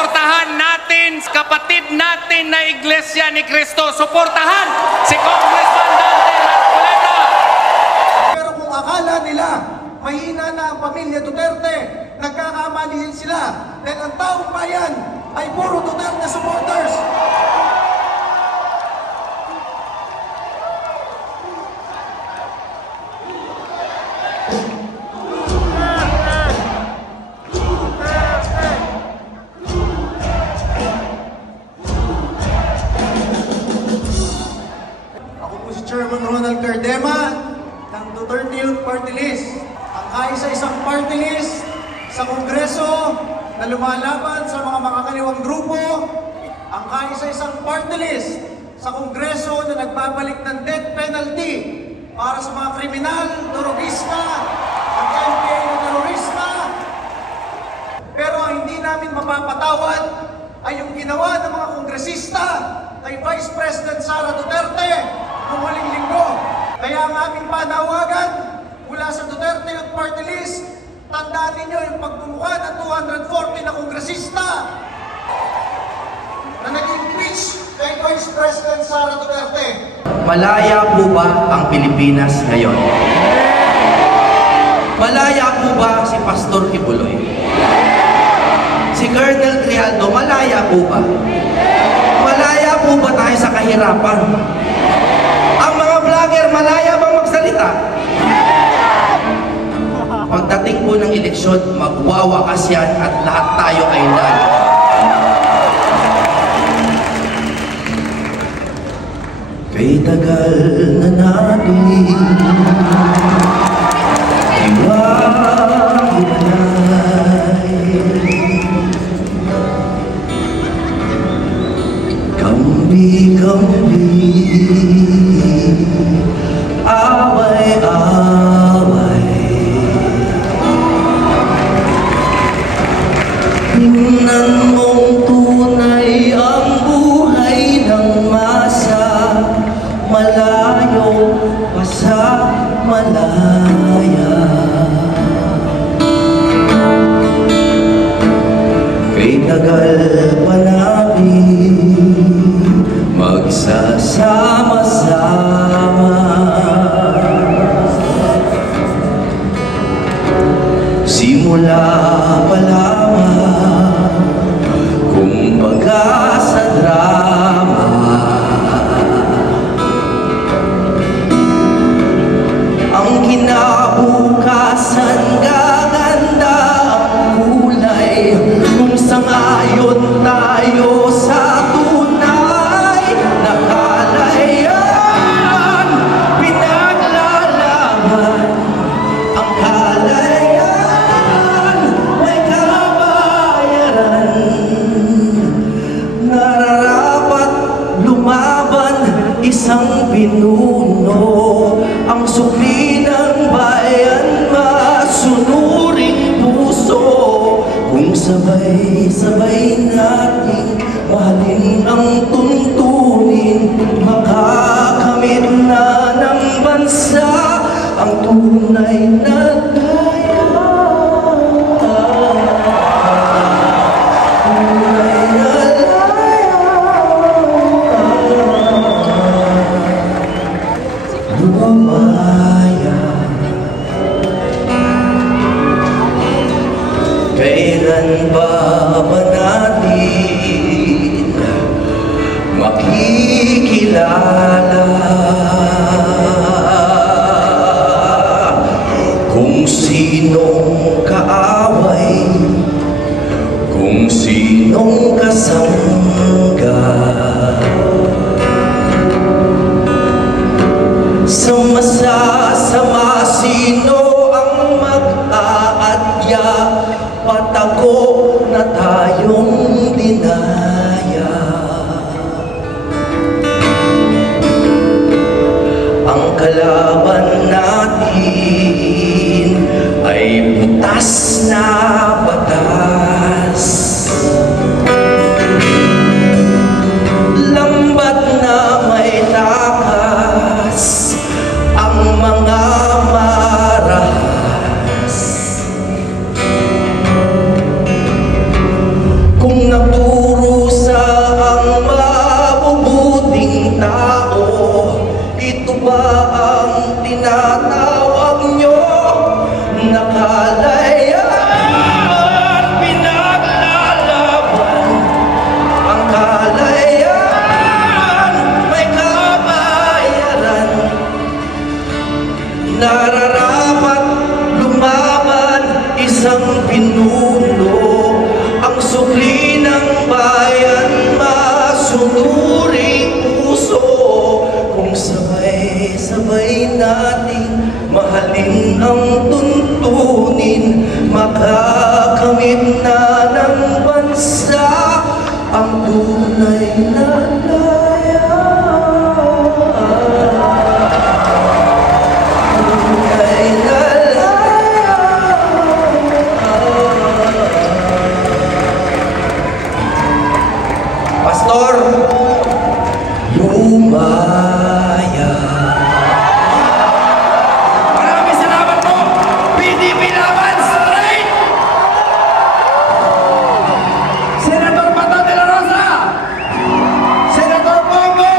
Suportahan natin kapatid natin na Iglesia ni Cristo. Suportahan si Congressman Dante Marcoleta. Pero kung akala nila mahina na ang pamilya Duterte, nagkakamalihin sila dahil ang taong bayan ay puro Duterte supporters. Chairman Ronald Cardema ng Duterte Youth Party List. Ang kaisa-isang party list sa Kongreso na lumalaban sa mga makakaliwang grupo. Ang kaisa-isang party list sa Kongreso na nagbabalik ng death penalty para sa mga kriminal, terorista, mag-MK na terorista. Pero ang hindi namin mapapatawad ay yung ginawa ng mga kongresista kay Vice President Sara Duterte noong huling linggo. Kaya ang aming panawagan mula sa Duterte Youth Party List, tandaan ninyo yung pagbumuka ng 240 na kongresista na nag-impeach kay Vice President Sara Duterte. Malaya po ba ang Pilipinas ngayon? Malaya po ba si Pastor Kibuloy? Si Colonel Trialdo, malaya po ba? Malaya po ba tayo sa kahirapan? Ang mga vlogger, malaya bang magsalita? Pagdating po ng eleksyon, magwawakas yan at lahat tayo ay lalo. Kay tagal na natin kambi-kambi, away-away. Tingnan mong tunay ang buhay ng masa, malayo pa sa malaya. Kay tagal pa namin magsasama-sama, simula pa lamang, kumbaga sa drama. Ang kinabukasan gaganda ang kulay, kung sang-ayon tayo sa isang pinuno, ang sukli ng bayan, masunuring puso. Kung sabay-sabay natin mahalin ang tuntunin, makakamit na ng bansa ang tunay na daya. Kailan ba natin makikilala kung sinong kaaway, kung sinong kasangga? Sa masasama, sino ang mag-aadya? Patago na tayong dinaya. Ang kalaban natin ay butas na batas, lambat na may takas ang mga Pastor, lumaya. Maraming salamat po. PDP laban straight. Senator Bato de la Rosa. Senator Bongo.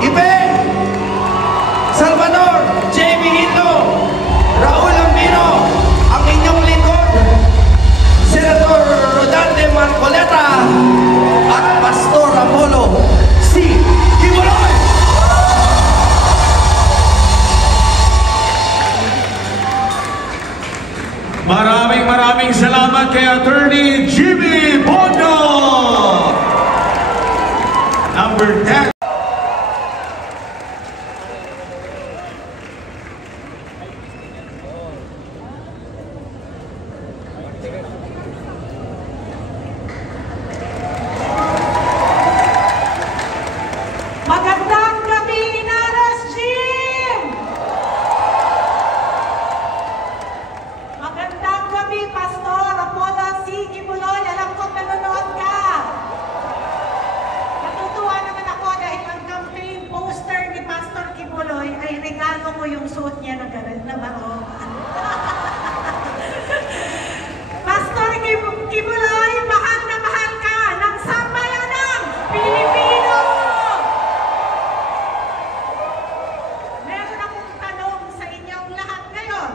Ibe. Salvador. J.B. Hito. Raul Ambino. Ang inyong lingkod. Senator Rodante Marcoleta. At Pastor Apollo C. Kibuloy. Maraming salamat kay Attorney Jimmy Bono. Number 10. Magandang gabi, Inaras Jim! Magandang gabi, Pastor Apollo C. Kibuloy. Alam ko nanonood ka. Natutuwa naman ako dahil ang campaign poster ni Pastor Kibuloy ay regalo ko yung suot niya na baro. Pastor Kibuloy, mahal na mahal ka ng sambayanang Pilipino! Meron akong tanong sa inyong lahat ngayon.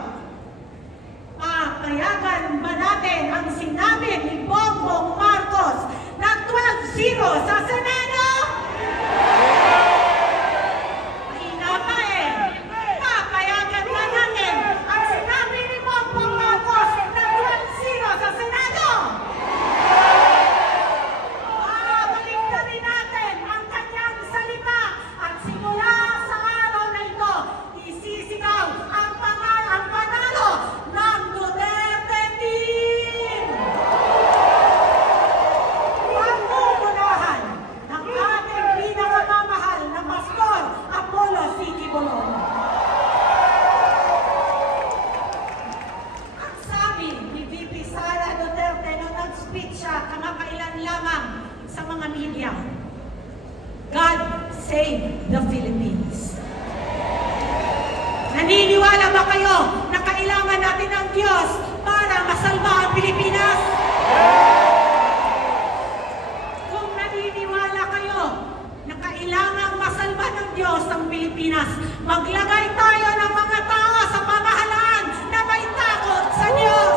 Papayagan ba natin ang sinabi ni Bongbong Marcos na 12-0 sa Senado? Mahina pa eh. Papayagan ba natin ang sinabi ni Bongbong Marcos na 12-0 sa Senado? Baliktarin natin ang kanyang salita at simula sa araw na ito, isisigaw ang panalo ng Duterte team! Pangunahan ng ating pinakamamahal na Pastor Apollo C. Kibuloy. Ang sabi ni VP Sara Duterte nung nag-speech siya kamakailan lamang sa mga media, God save the Philippines. Naniniwala ba kayo na kailangan natin ng Diyos para masalba ang Pilipinas? Kung naniniwala kayo na kailangan masalba ng Diyos ang Pilipinas, maglagay tayo ng mga tao sa pamahalaan na may takot sa Diyos.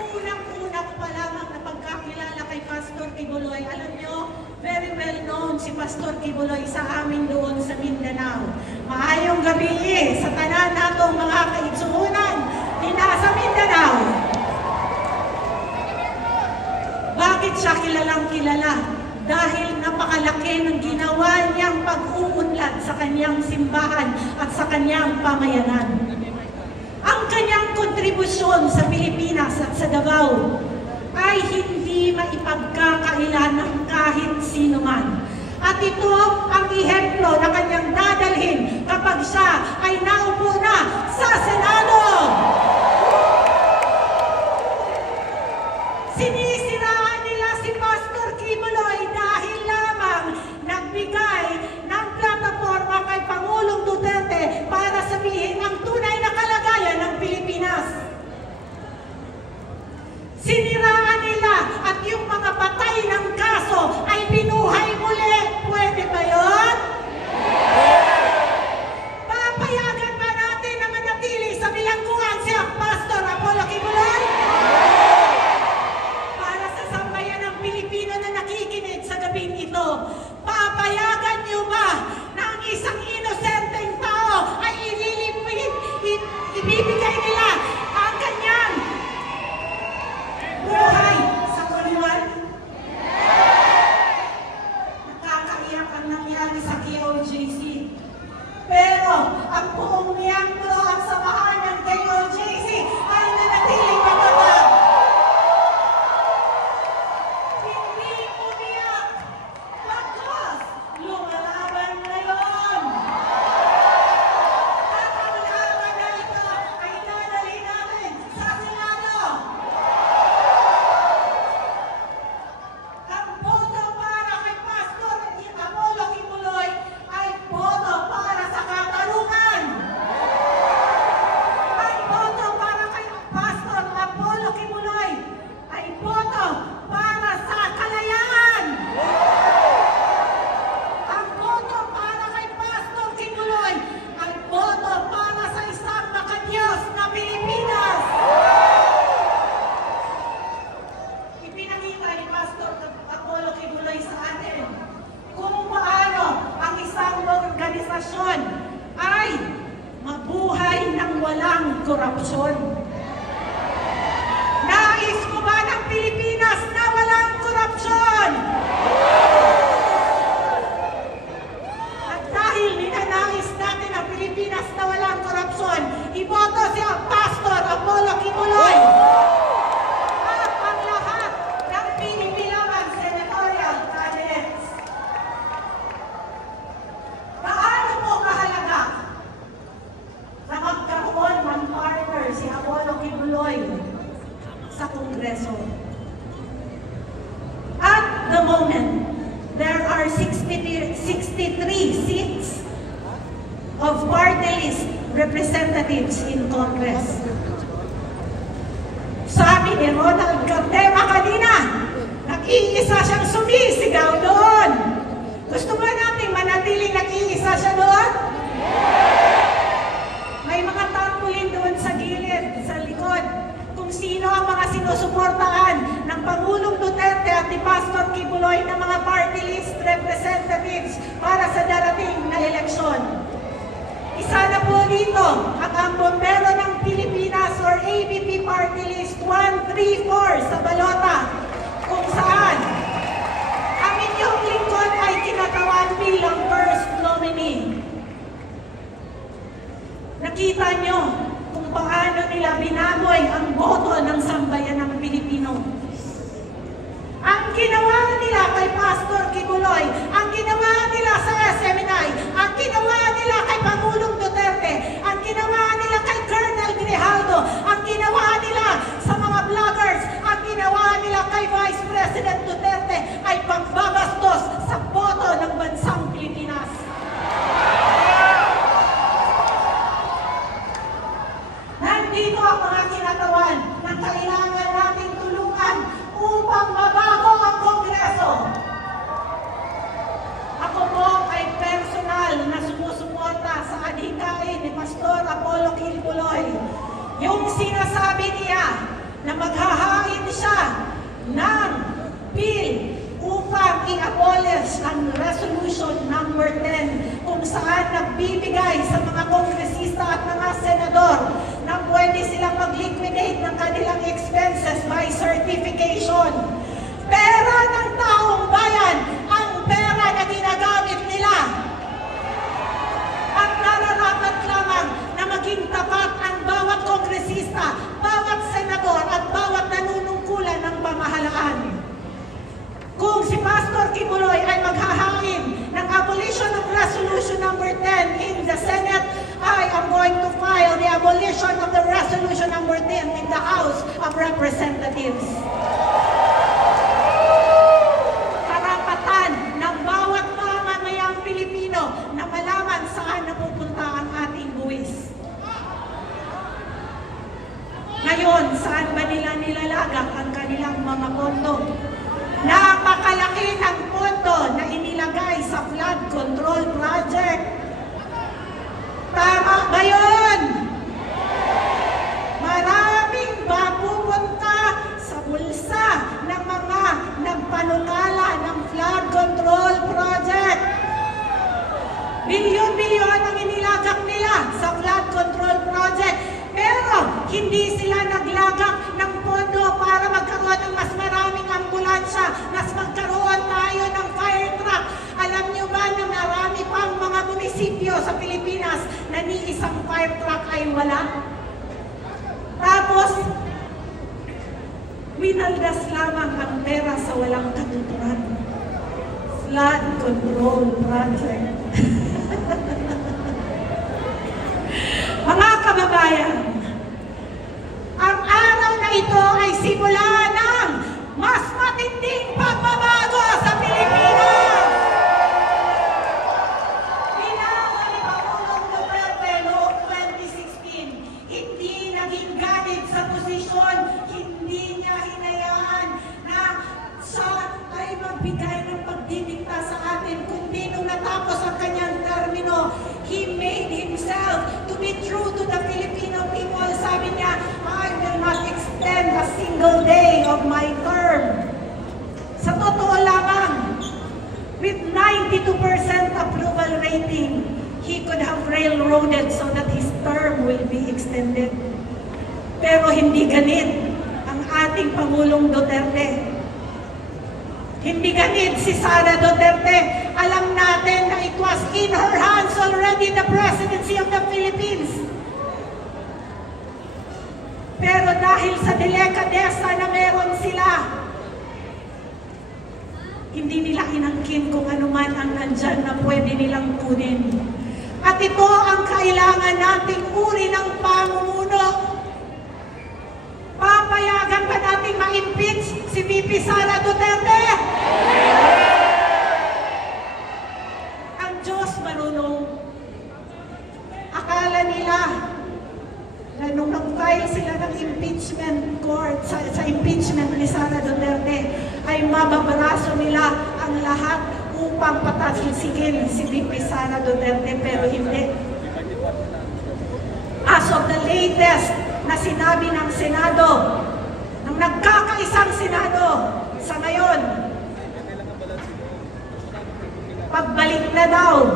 Unang-una ko pa lamang na pagkakilala kay Pastor Kibuloy, alam nyo, very well known si Pastor Kibuloy sa amin doon sa Mindanao. Maayong gabi sa tanan natong mga kaigsuunan sa Mindanao. Bakit siya kilalang kilala? Dahil napakalaki ng ginawa niyang pag-uunlad sa kanyang simbahan at sa kanyang pamayanan. Ang kanyang kontribusyon sa Pilipinas at sa Davao ay hindi maipagkakaila ng kahit sino man. At ito ang ehemplo na kanyang dadalhin kapag siya ay naupo na sa Senado. Sinisiraan nila si Pastor Kibuloy dahil lamang nagbigay ng plataforma kay Pangulong Duterte para sabihin ang tunay na kalagayan ng Pilipinas. Siniraan nila at yung mga patay ng kaso ay binuhay muli. Pwede ba yun? Papayagan ba natin na manatili sa bilangguan si Pastor Apollo Kibuloy? Para sa sambayan ng Pilipino na nakikinig sa gabing ito, papayagan niyo ba na ang isang inosenteng tao ay ibibigay nila ang kanyang buhay Kongreso. At the moment, there are 63 seats of party list representatives in Congress. Sabi ni Ronald Cardema kanina, nag-iisa siyang sumisigaw doon. Gusto ba natin manatiling nag-iisa siya doon? May mga tarpaulin doon sa gilid, sa likod, kung sino ang mga sinusuportahan ng Pangulong Duterte at ni Pastor Kibuloy ng mga party list representatives para sa darating na eleksyon. Isa na po dito ang Bombero ng Pilipinas or ABP Party List 134 sa balota, kung saan ang inyong lingkod ay kinatawan bilang first nominee. Nakita nyo kung paano nila binaboy ang boto ng sambayan ng Pilipino. Ang ginawa nila kay Pastor Kibuloy, ang ginawa nila sa SMNI, ang ginawa nila kay Pangulong Duterte, ang ginawa nila kay Colonel Grijaldo, ang ginawa nila sa mga vloggers, ang ginawa nila kay Vice President Duterte ay pagbabastos sa boto ng bansang Pilipinas. Nandito ang mga kinatawan ng kailangan nating tulungan upang mabago ang Kongreso. Ako po ay personal na sumusuporta sa adhikain ni Pastor Apollo Kibuloy. Yung sinasabi niya na maghahain siya ng bill upang i-abolish ang Resolution number 10 kung saan nagbibigay sa mga kongresista at mga senador na pwede silang mag-liquidate ng kanilang expenses by certification. Pera ng taong bayan ang pera na ginagamit nila. At nararapat lamang na maging tapat ang bawat kongresista, bawat senador at bawat nanunungkulan ng pamahalaan. Kung si Pastor Kibuloy ay maghahain ng abolition of Resolution number 10 in the Senate, I am going to file the abolition of the Resolution number 10 in the House of Representatives. Karapatan ng bawat mamamayang Pilipino na malaman saan napupunta ang ating buwis. Ngayon, saan ba nila nilalagak ang kanilang mga pondo? Napakalaki ng pondo na inilagay sa flood control project. Tama ba yun? Maraming pupunta sa bulsa ng mga nagpanukala ng flood control project. Bilyon-bilyon ang inilagak nila sa flood control project. Pero hindi sila naglagak ng pondo para magkaroon ng mas maraming ambulansya, mas magkaroon tayo ng fire truck. Alam nyo ba na marami pang mga munisipyo sa Pilipinas na ni isang fire truck ay wala? Tapos, winaldas lamang ang pera sa walang katuturan. Flood control project. Mga kababayan, ang araw na ito ay simula ng mas matinding pagbabago sa Pilipinas. Binago ni Pangulong Duterte noong 2016, hindi naging ganit sa posisyon, hindi niya hinayaan na siya ay magbigay ng pagdidikta sa atin, kundi nung natapos ang kanyang termino, he made himself to be true to the Filipino people. Sabi niya, I will not extend a single day of my term. Sa totoo lamang, with 92% approval rating, he could have railroaded so that his term will be extended. Pero hindi ganit ang ating Pangulong Duterte. Hindi ganit si Sara Duterte. Alam natin na it was in her hands already the presidency of the Philippines. Pero dahil sa delikadesa na meron sila, hindi nila inangkin kung ano man ang nandyan na pwede nilang kunin. At ito ang kailangan nating uri ng pamumuno. Papayagan ba nating VP Sara Duterte? Ang Diyos marunong. Akala nila na nung nag-file sila ng impeachment court sa impeachment ni Sara Duterte ay mababaraso nila ang lahat upang patasigin si VP Sara Duterte, pero hindi. As of the latest na sinabi ng Senado, ng nagkakaisang Senado sa ngayon, pagbalik na daw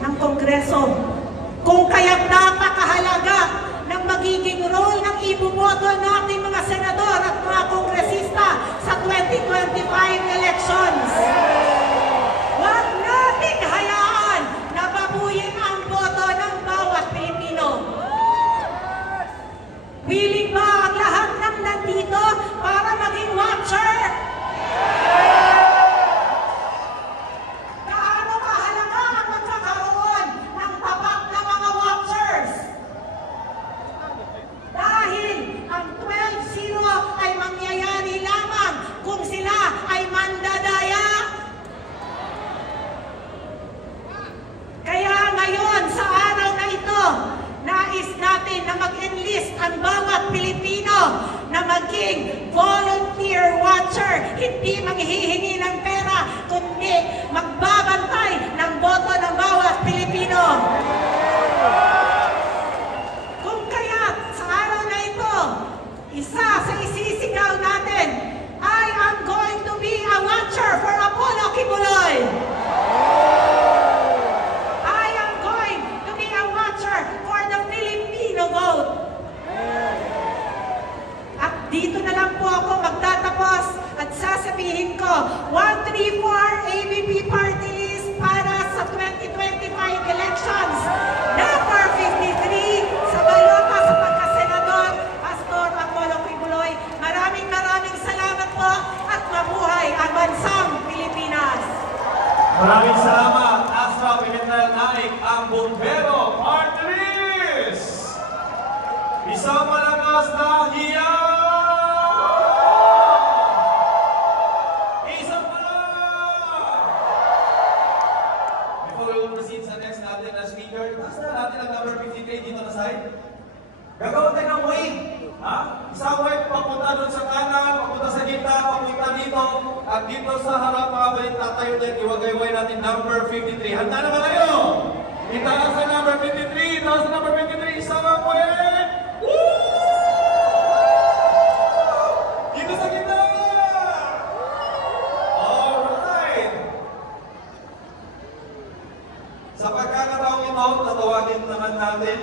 ng Kongreso, kung kaya't napakahalaga ng magiging role ng ibuboto natin mga senador at mga kongresista sa 2025 elections. Huwag nating hayaan na babuyin ang boto ng bawat Pilipino. Willing ba ang lahat ng nandito para maging watcher? Gaano kahalaga ang magkakaroon ng tapat na mga watchers? Dahil ang 12-0 ay mangyayari lamang kung sila ay mandadaya. Kaya ngayon, sa araw na ito, nais natin na mag-enlist ang bawat Pilipino na maging volunteer watcher, hindi manghihingi ng pera, kundi magbabantay ng boto ng bawat Pilipino. Kung kaya sa araw na ito, isa sa isisigaw natin, I am going to be a watcher for Apollo Kibuloy. I am going to be a watcher for the Filipino vote. At dito na lang po ako magtatapos at sasabihin ko, 134 ABP Party List para sa 2025 elections. Number 53 sa balota sa pagkasenador, Pastor Apollo Kibuloy. Maraming salamat po at mabuhay ang bansang Pilipinas. Maraming salamat, Astra Pimentel Naik, ang Bombero Party List! Isang malakas na hiya! Isang pala! Before we will proceed sa next natin na speaker, taas na natin ang number 53 dito na side. Gagawin tayo ng wave. Ha? Isang wave papunta doon sa kanan, papunta sa gitna, papunta dito, at dito sa harap mga balita tayo din, iwagayway natin number 53. Handa na ba kayo? Itaas sa number 53, itaas sa number 53, isang wave! Woo! Dito sa gitna! Alright! Sa pagkakataong ito, tatawagin naman natin.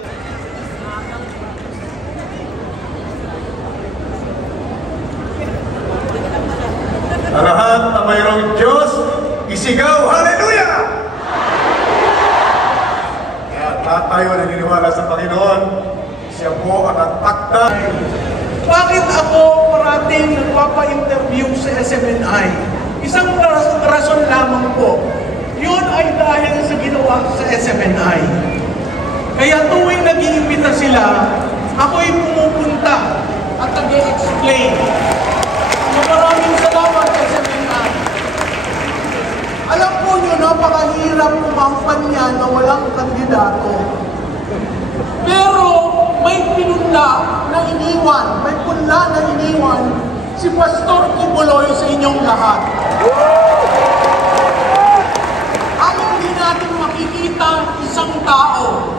Lahat na mayroong Diyos, isigaw, hallelujah! At lahat tayo naniniwala sa Panginoon, siya po ang nagtakda. Bakit ako parating nagpapa-interview sa SMNI? Isang rason lamang po. Yun ay dahil sa ginawa sa SMNI. Kaya tuwing nag-iimbita sila, ako'y pumupunta at nag-i-explain. Maraming salamat sa SMNI. Alam po nyo, napakahirap kumampanya na walang kandidato. Pero may pinunla na iniwan, may punla na iniwan si Pastor Kibuloy sa inyong lahat. Ang hindi natin makikita isang tao,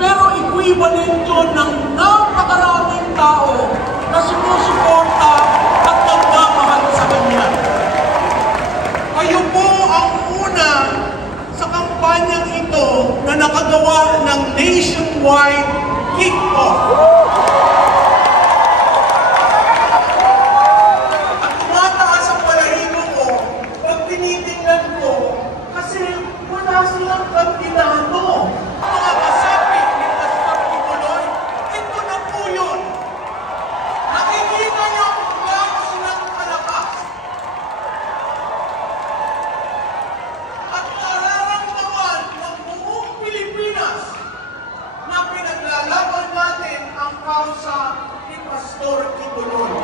pero equivalent yun ng napakaraming tao na sumusuporta at nagmamahal sa kanya. Kayo po ang una sa kampanyang ito na nakagawa ng nationwide kick-off. At tumataas ang balahibo ko pag tinitingnan ko kasi wala silang kandidato. Mga kasapi ni Pastor Kibuloy, ito na po yun. Nakikita niyo kung gaano silang kalakas. At nararamdaman ng buong Pilipinas na pinaglalaban natin ang kausa ni Pastor Kibuloy.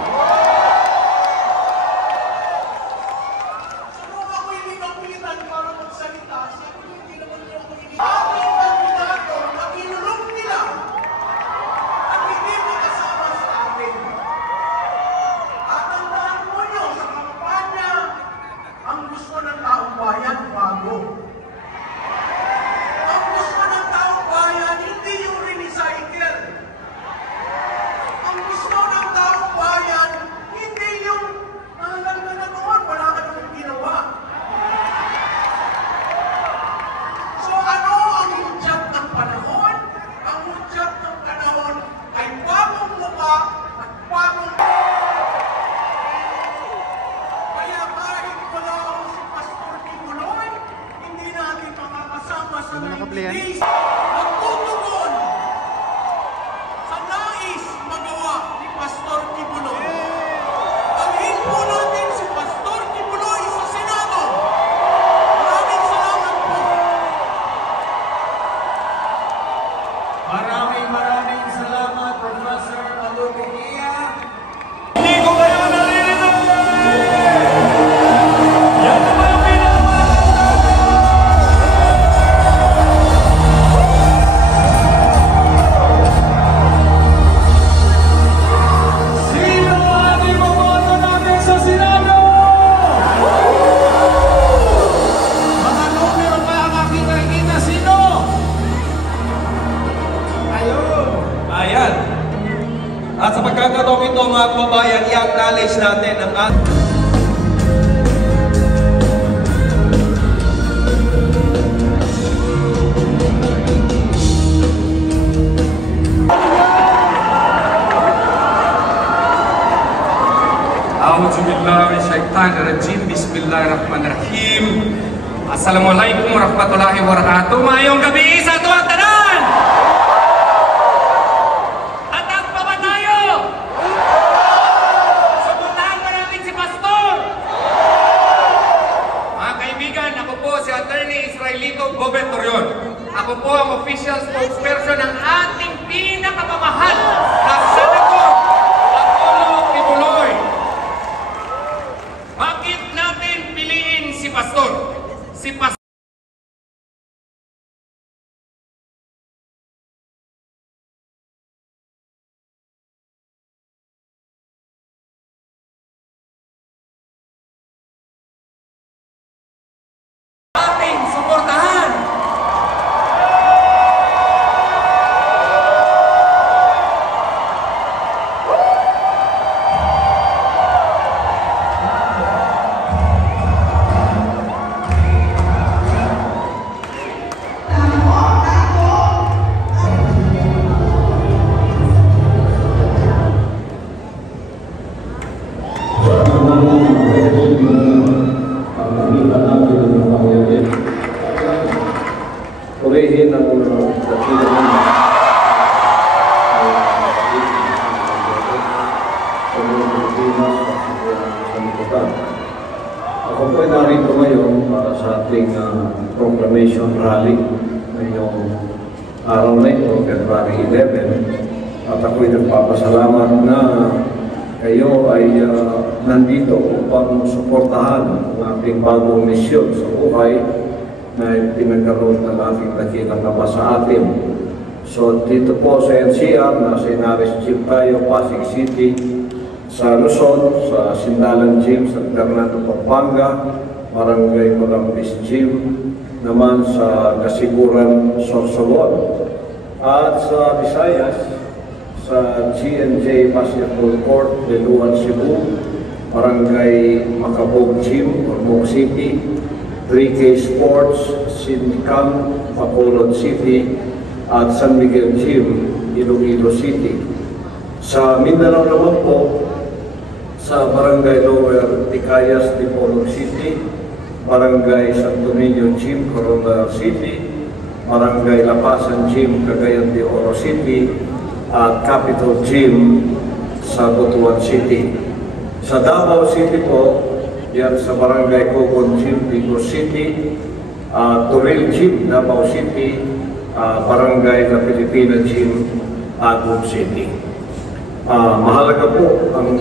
bago ito mga kababayan, i-acknowledge natin ang ating A'udzubillahiminasyaitanirrajim. Bismillahirrahmanirrahim. Assalamualaikum warahmatullahi wabarakatuh. Mayong gabi sa tuwang tanan. Tatak pa ba tayo? Suportahan pa natin si Pastor. Mga kaibigan, ako po si Attorney Israelito Gobertorion. Ako po ang official spokesperson ng ating pinakamamahal na Senator Apollo Kibuloy. Bakit natin piliin si Pastor? Si Pastor ating suportahan. Purihin ang dakilang Ako po ay narito ngayon para sa ating proclamation rally ngayong araw na ito, February 11. At ako'y nagpapasalamat na kayo ay nandito upang suportahan ang ating bagong misyon sa buhay na pinagkaroon ng ating dakilang Ama sa atin. So dito po sa NCR, nasa Inares Gym tayo, Pasig City, sa Luzon, sa Sindalan Gym, sa Fernando, Pampanga, Barangay Malambis Gym, naman sa Kasiguran, Sorsogon. At sa Visayas, sa GNJ Basketball Court, Beluan, Cebu, Barangay Macabog Gym, Ormoc City, 3K Sports, Sinicam, Bacolod City, at San Miguel Gym, Iloilo City. Sa Mindanao naman po, sa Barangay Lower Ticayas, Dipolog City, Barangay Santo Niño Gym, Coronadal City, Barangay Lapasan Gym, Cagayan de Oro City, at Capitol Gym sa Butuan City. Sa Davao City po, yan sa Barangay Cogon Gym, Bicol City, Turil Gym, Davao City, Barangay La Filipina Gym, Agum City. Mahalaga po ang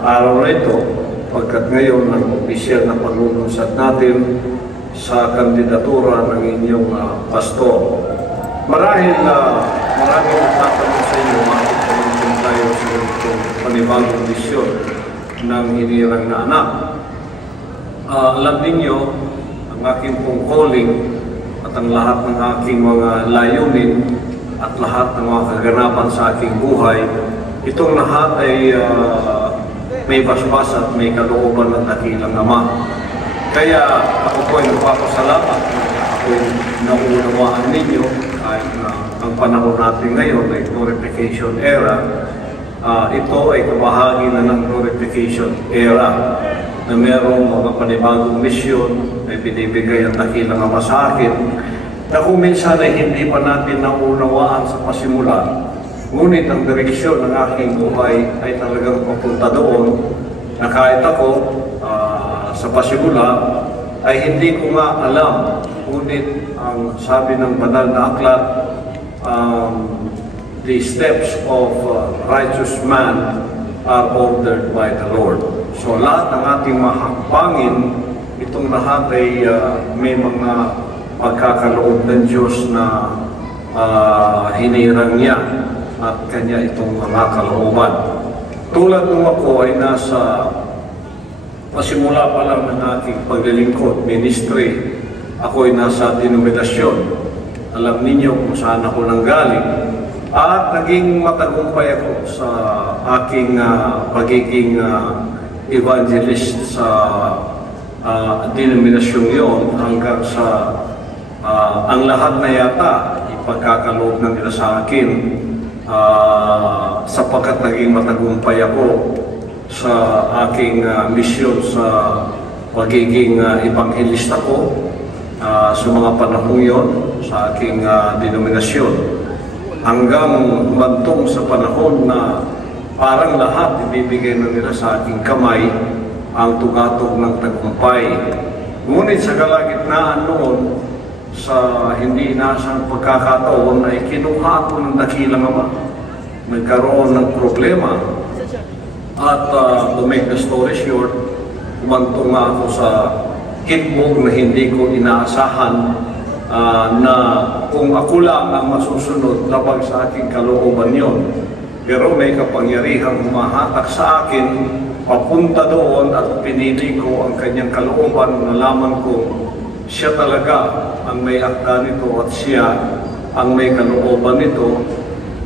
araw na ito pagkat ngayon ang opisyal na panununsad natin sa kandidatura ng inyong pastor. Marahil maraming nagtatanong sa inyo bakit panununsad tayo sa itong panibagong misyon ng hinirang na anak. Alam ninyo, ang aking pong calling at ang lahat ng aking mga layunin at lahat ng mga kaganapan sa aking buhay, itong lahat ay may basbas at may kalooban ng dakilang Ama. Kaya ako po ay nagpapasalamat na ako ay naunawaan ninyo kahit na ang panahon natin ngayon ay glorification era. Ito ay kabahagi na ng glorification era na mayroong mga panibagong misyon na binibigay ang dakilang Ama sa akin na kung minsan ay hindi pa natin naunawaan sa pasimula, ngunit ang direksyon ng aking buhay ay talagang papunta doon na kahit ako sa pasimula ay hindi ko nga alam, ngunit ang sabi ng banal na aklat, the steps of righteous man are ordered by the Lord. So lahat ng ating mahakbangin, itong lahat ay may mga pagkakaloob ng Diyos na hinirang niya at kanya itong mga kalooban. Tulad nung ako ay nasa pasimula pa lang ng aking paglilingkod, ministry, ako ay nasa denominasyon. Alam ninyo kung saan ako nanggaling. At naging matagumpay ako sa aking pagiging evangelist sa denominasyong yon hanggang sa ang lahat na yata ipagkakaloob na nila sa akin sapagkat naging matagumpay ako sa aking misyon sa pagiging evangelista ko sa mga panahong yon sa aking denominasyon. Hanggang mantong sa panahon na parang lahat ibibigay na nila sa aking kamay ang tugatog ng tagumpay. Ngunit sa kalagitnaan noon, sa hindi inaasang pagkakataon ay kinuha ko ng dakilang Ama. Nagkaroon ng problema at to make the story short, umantong nga ako sa kitbog na hindi ko inaasahan na kung ako lang ang masusunod labag sa aking kalooban yon. Pero may kapangyarihang humahatak sa akin papunta doon at pinili ko ang kanyang kalooban. Nalaman ko siya talaga ang may akda nito at siya ang may kalooban nito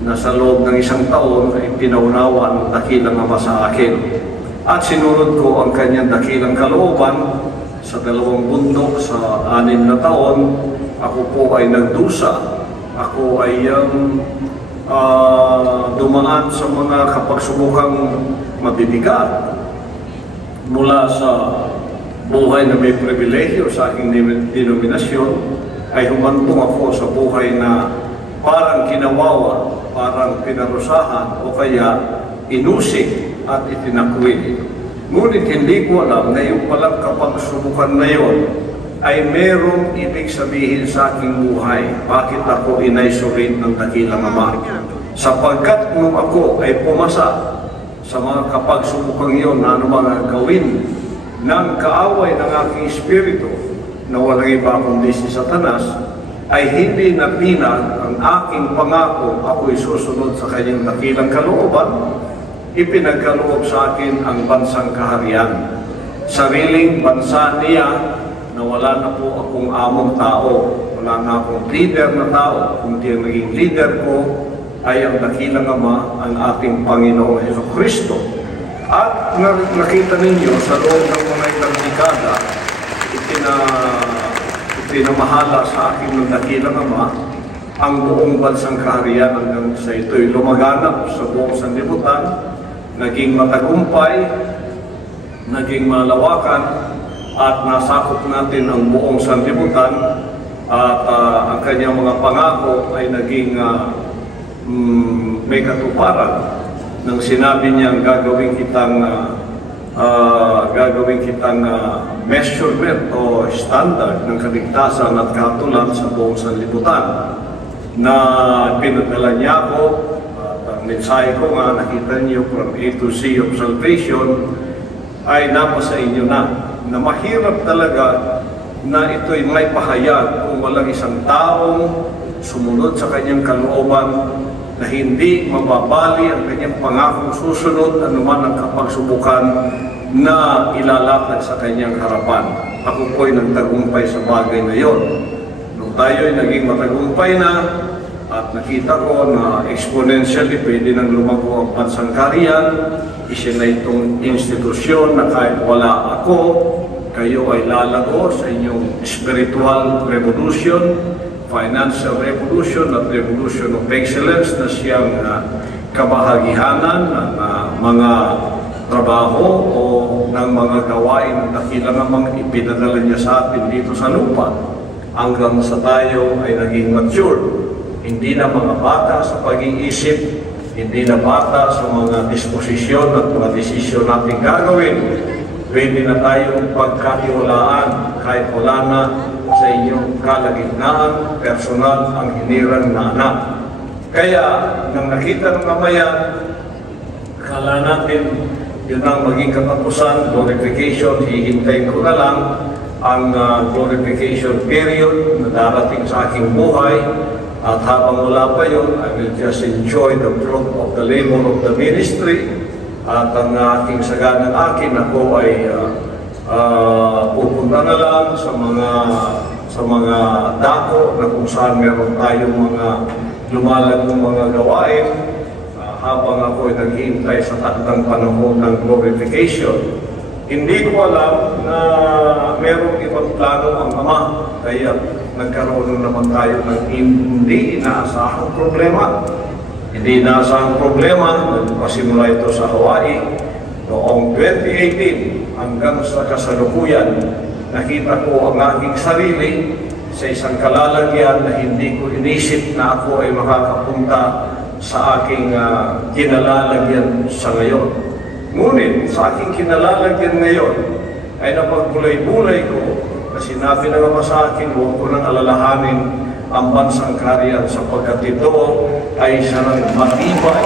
na sa loob ng 1 taon ay pinaunawa ang dakilang Ama sa akin. At sinunod ko ang kanyang dakilang kalooban sa 2 bundok sa 6 na taon. Ako po ay nagdusa. Ako ay dumaan sa mga kapagsubukang mabibigat mula sa buhay na may pribilehyo sa aking denominasyon, ay humantong ako sa buhay na parang kinawawa, parang pinarusahan o kaya inusik at itinakwil. Ngunit hindi ko alam na yung palang kapagsubukan na yon ay merong ibig sabihin sa aking buhay. Bakit ako in-isolate ng dakilang Ama? Sapagkat nung ako ay pumasa sa mga kapagsubukang iyon na ano mga gawin ng kaaway ng aking espiritu na walang iba kundi si Satanas, ay hindi napinag ang aking pangako. Ako'y susunod sa kanyang dakilang kalooban. Ipinagkaloob sa akin ang bansang kaharian. Sariling bansa niya na wala na po akong among tao, wala na akong leader na tao, kundi ang naging leader ko ay ang dakilang Ama, ang ating Panginoong Jesucristo. At nakita ninyo sa loob ng mga ilang dekada, ipinamahala sa akin ng dakilang Ama ang buong bansang kaharian hanggang sa ito'y lumaganap sa buong sanlibutan, naging matagumpay, naging malawakan, at nasakop natin ang buong sanlibutan, at ang kanyang mga pangako ay naging may katuparan nang sinabi niyang gagawin kitang measurement o standard ng kaligtasan at katulan sa buong sanlibutan. Na pinadala niya ako at ang mensahe ko nga nakita niyo from A to Z of salvation ay napasa inyo na mahirap talaga na ito'y may pahayag kung walang isang taong sumunod sa kanyang kalooban na hindi mababali ang kanyang pangakong susunod anuman ang kapagsubukan na ilalapag sa kanyang harapan. Ako po'y nagtagumpay sa bagay na yon. Nung tayo'y naging matagumpay na at nakita ko na exponentially pwede nang lumago ang bansang kaharian, isa na itong institusyon na kahit wala ako, kayo ay lalago sa inyong spiritual revolution, financial revolution at revolution of excellence na siyang kabahagihanan ng mga trabaho o ng mga gawain na dakilang Amang ipinadala niya sa atin dito sa lupa hanggang sa tayo ay naging mature. Hindi na mga bata sa pag-iisip, hindi na bata sa mga disposisyon at mga desisyon natin gagawin. Pwede na tayong pagkatiwalaan kahit wala na sa inyong kalagitnaan, personal ang hinirang na anak. Kaya, nang nakita ng kamayan, kala natin yun ang maging katapusan, glorification, hihintayin ko na lang ang glorification period na darating sa aking buhay. At habang wala pa yun, I will just enjoy the fruit of the labor of the ministry. At ang aking saganang akin, ako ay pupunta na lang sa mga dako na kung saan meron tayong mga lumalagong mga gawain habang ako ay naghihintay sa takdang panahon ng glorification. Hindi ko alam na merong ibang plano ang Ama, kaya nagkaroon naman tayo ng hindi inaasahang problema. Hindi inaasahang problema, nagpasimula ito sa Hawaii noong 2018 hanggang sa kasalukuyan. Nakita ko ang aking sarili sa isang kalalagyan na hindi ko inisip na ako ay makakapunta sa aking kinalalagyan sa ngayon. Ngunit sa aking kinalalagyan ngayon ay napagbulay-bulay ko na sinabi na naman sa akin, huwag ko nang alalahanin ang bansang kaharian sapagkat ito ay siya ng matibay